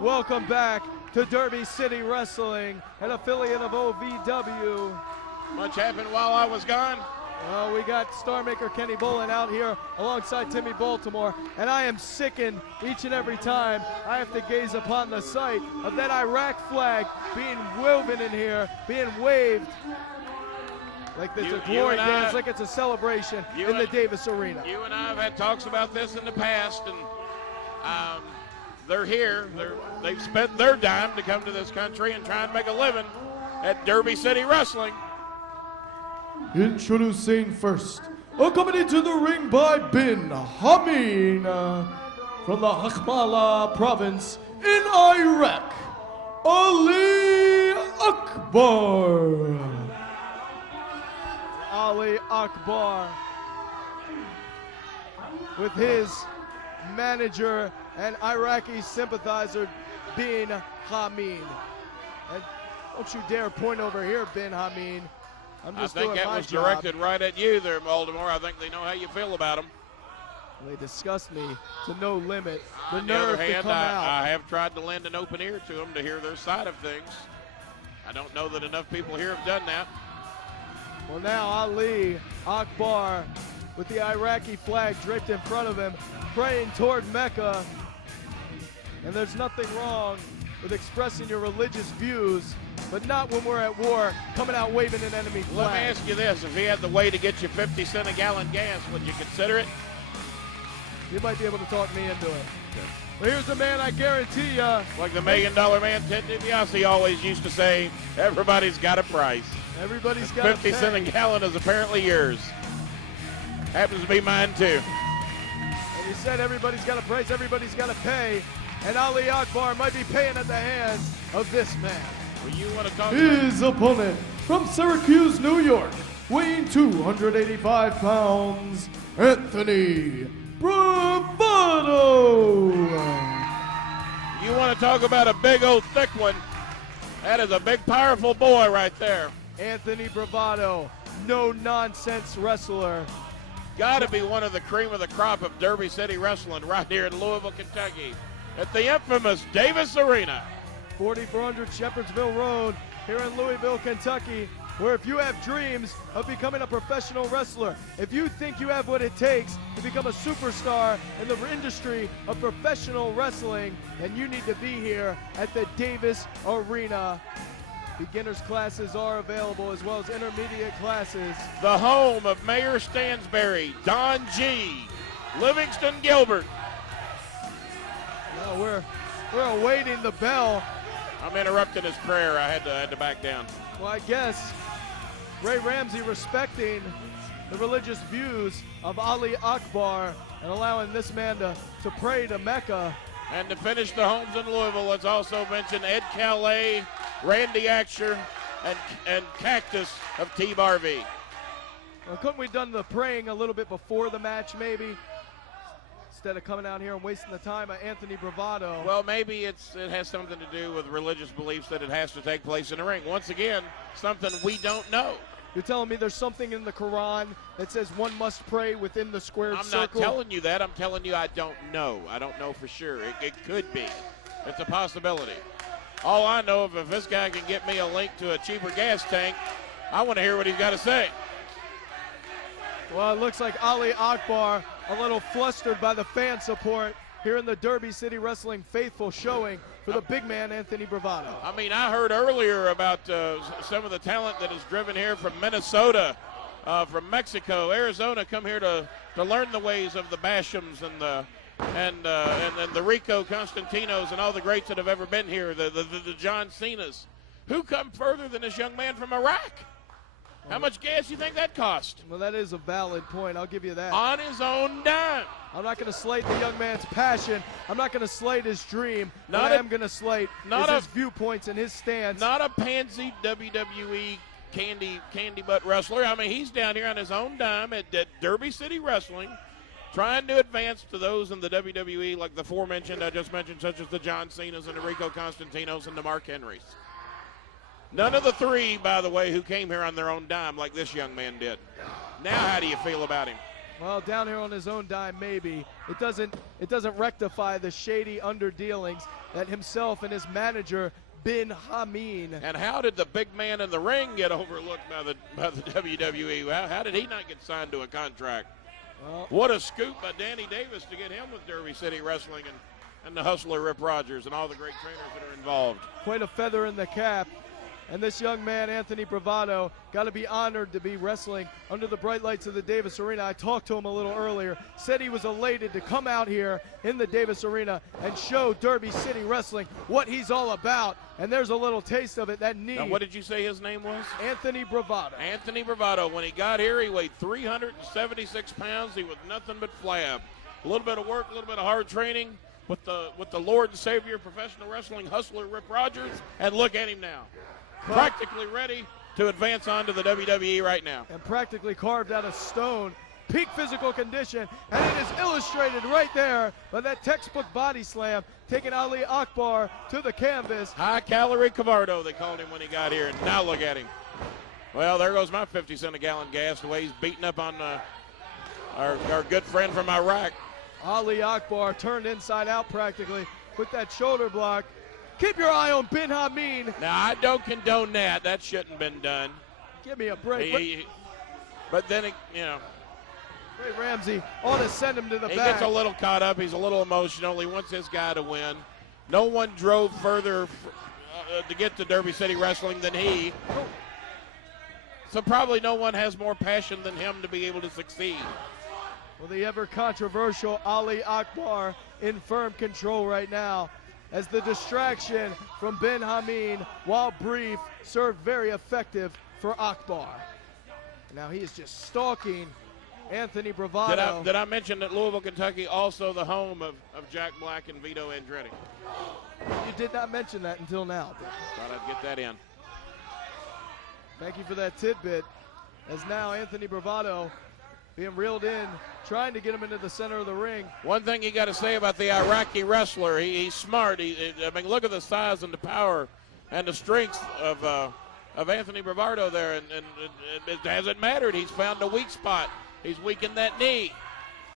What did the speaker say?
Welcome back to Derby City Wrestling, an affiliate of OVW. Much happened while I was gone. Well, we got Star Maker Kenny Bolin out here alongside Timmy Baltimore, and I am sickened each and every time I have to gaze upon the sight of that Iraq flag being woven in here, being waved like it's a glory dance, like it's a celebration in the Davis Arena. You and I have had talks about this in the past, and they're here. They've spent their dime to come to this country and try and make a living at Derby City Wrestling. Introducing first, accompanied to the ring by bin HAMIN from the AKBAR province in Iraq, Ali AKBAR. Ali AKBAR with his manager and Iraqi sympathizer bin HAMIN. And don't you dare point over here, bin HAMIN. I think that was directed right at you there, Baltimore. I think they know how you feel about them. They disgust me to no limit. The nerve to come out. On the other hand, I have tried to lend an open ear to them to hear their side of things. I don't know that enough people here have done that. Well, now Ali AKBAR with the Iraqi flag draped in front of him, praying toward Mecca. And there's nothing wrong with expressing your religious views, but not when we're at war, coming out waving an enemy flag. Let me ask you this. If he had the way to get you 50 cents a gallon gas, would you consider it? You might be able to talk me into it. Okay. Well, here's a man I guarantee you. Like the $1 Million Man Ted DiBiase always used to say, everybody's got a price. Everybody's got 50 cents a gallon is apparently yours. Happens to be mine too. And he said everybody's got a price, everybody's got to pay. And Ali AKBAR might be paying at the hands of this man. Well, you want to talk his opponent from Syracuse, New York, weighing 285 pounds, Anthony Bravado. You want to talk about a big old thick one? That is a big, powerful boy right there. Anthony Bravado, no-nonsense wrestler. Got to be one of the cream of the crop of Derby City Wrestling right here in Louisville, Kentucky, at the infamous Davis Arena. 4400 Shepherdsville Road here in Louisville, Kentucky, where if you have dreams of becoming a professional wrestler, if you think you have what it takes to become a superstar in the industry of professional wrestling, then you need to be here at the Davis Arena. Beginners classes are available as well as intermediate classes. The home of Mayor Stansberry, Don G, Livingston Gilbert. We're awaiting the bell. I'm interrupting his prayer. I had to back down. Well, I guess Ray Ramsey respecting the religious views of Ali AKBAR and allowing this man to pray to Mecca. And to finish the homes in Louisville, let's also mention Ed Calais, Randy Axer, and Cactus of T-Bar V. Well, couldn't we have done the praying a little bit before the match, maybe? Instead of coming out here and wasting the time of Anthony Bravado. Well, maybe it has something to do with religious beliefs that it has to take place in the ring. Once again, something we don't know. You're telling me there's something in the Quran that says one must pray within the squared circle? I'm not telling you that. I'm telling you I don't know. I don't know for sure. It could be. It's a possibility. All I know is if this guy can get me a link to a cheaper gas tank, I want to hear what he's got to say. Well, it looks like Ali AKBAR a little flustered by the fan support here in the Derby City Wrestling faithful showing for the big man, Anthony Bravado. I mean, I heard earlier about some of the talent that is driven here from Minnesota, from Mexico, Arizona, come here to learn the ways of the Bashams and the Rico Constantinos and all the greats that have ever been here, the John Cenas. Who come further than this young man from Iraq? How much gas do you think that cost? Well, that is a valid point. I'll give you that. On his own dime. I'm not going to slight the young man's passion. I'm not going to slight his dream. What I am going to slight is his viewpoints and his stance. Not a pansy WWE candy butt wrestler. I mean, he's down here on his own dime at Derby City Wrestling, trying to advance to those in the WWE, like the aforementioned, I just mentioned, such as the John Cenas and the Rico Constantinos and the Mark Henrys. None of the three, by the way, who came here on their own dime like this young man did. Now how do you feel about him? Well, down here on his own dime, maybe. It doesn't rectify the shady underdealings that himself and his manager, HAMIN. And how did the big man in the ring get overlooked by the WWE? How did he not get signed to a contract? Well, what a scoop by Danny Davis to get him with Derby City Wrestling and the hustler Rip Rogers and all the great trainers that are involved. Quite a feather in the cap. And this young man, Anthony Bravado, got to be honored to be wrestling under the bright lights of the Davis Arena. I talked to him a little earlier, said he was elated to come out here in the Davis Arena and show Derby City Wrestling what he's all about. And there's a little taste of it, that knee. Now, what did you say his name was? Anthony Bravado. Anthony Bravado. When he got here, he weighed 376 pounds. He was nothing but flab. A little bit of work, a little bit of hard training with the Lord and Savior professional wrestling hustler Rip Rogers. And look at him now. Practically ready to advance on to the WWE right now. And practically carved out of stone. Peak physical condition, and it is illustrated right there by that textbook body slam, taking Ali Akbar to the canvas. High-calorie Cavardo, they called him when he got here, and now look at him. Well, there goes my 50 cent a gallon gas, the way he's beating up on our good friend from Iraq. Ali Akbar turned inside out practically with that shoulder block. Keep your eye on HAMIN. Now, I don't condone that. That shouldn't have been done. Give me a break. But then, you know. Ray Ramsey ought to send him to the back. He gets a little caught up. He's a little emotional. He wants his guy to win. No one drove further to get to Derby City Wrestling than he. So probably no one has more passion than him to be able to succeed. Well, the ever controversial Ali Akbar in firm control right now, as the distraction from HAMIN, while brief, served very effective for Akbar. Now he is just stalking Anthony Bravado. Did I mention that Louisville, Kentucky, also the home of Jack Black and Vito Andretti? You did not mention that until now. Thought I'd get that in. Thank you for that tidbit. As now Anthony Bravado being reeled in, trying to get him into the center of the ring. One thing you got to say about the Iraqi wrestler, he's smart. I mean, look at the size and the power and the strength of Anthony Bravado there, and it hasn't mattered. He's found a weak spot. He's weakened that knee.